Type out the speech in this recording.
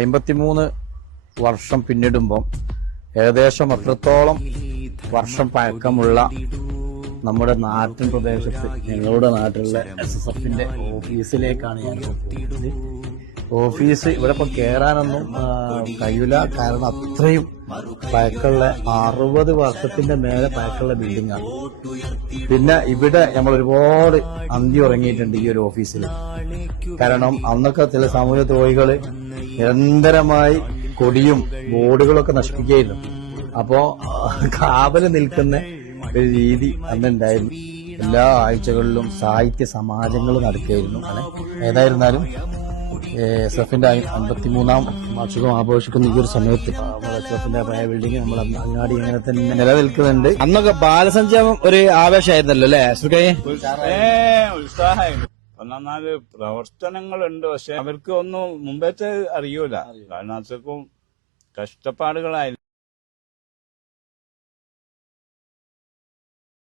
53 വർഷം പിന്നിടുമ്പോൾ ഏകദേശം അത്രത്തോളം വർഷം പഴക്കമുള്ള നമ്മുടെ നാട്ടിൻ പ്രദേശത്ത് ഞങ്ങളുടെ നാട്ടിലുള്ള SSFന്റെ ഓഫീസിലേക്കാണ് ഞാൻ പോകുന്നത്. ഓഫീസ് ഇവിടെ ഇപ്പൊ കയറാനൊന്നും കഴിയില്ല, കാരണം അത്രയും പഴക്കമുള്ള 60 വർഷത്തിന്റെ മേലെ പഴക്കമുള്ള ബിൽഡിംഗാണ്. പിന്നെ ഇവിടെ നമ്മൾ ഒരുപാട് അന്തി ഉറങ്ങിയിട്ടുണ്ട് ഈ ഒരു ഓഫീസിൽ. കാരണം അന്നൊക്കെ ചില സാമൂഹ്യ ദ്രോഹികള് നിരന്തരമായി കൊടിയും ബോർഡുകളൊക്കെ നശിപ്പിക്കുകയായിരുന്നു. അപ്പോ കാവല് നിൽക്കുന്ന ഒരു രീതി അന്നുണ്ടായിരുന്നു. എല്ലാ ആഴ്ചകളിലും സാഹിത്യ സമാജങ്ങൾ നടക്കുകയായിരുന്നു. ഏതായിരുന്നാലും SSFന്റെ 53ാം വാർഷികം ആഘോഷിക്കുന്ന ഈ ഒരു സമയത്ത് SSFന്റെ പഴയ ബിൽഡിംഗ് നമ്മൾ അങ്ങാടി ഇങ്ങനെ തന്നെ നിലനിൽക്കുന്നുണ്ട്. അന്നൊക്കെ ബാലസഞ്ചാരം ഒരു ആവേശമായിരുന്നല്ലോ അല്ലേ? ഉത്സാഹമായിരുന്നു. ഒന്നാല് പ്രവർത്തനങ്ങളുണ്ട്, പക്ഷെ അവർക്ക് ഒന്നും മുമ്പത്തെ അറിയൂല. കാരണം അത്രക്കും കഷ്ടപ്പാടുകളായിരുന്നു.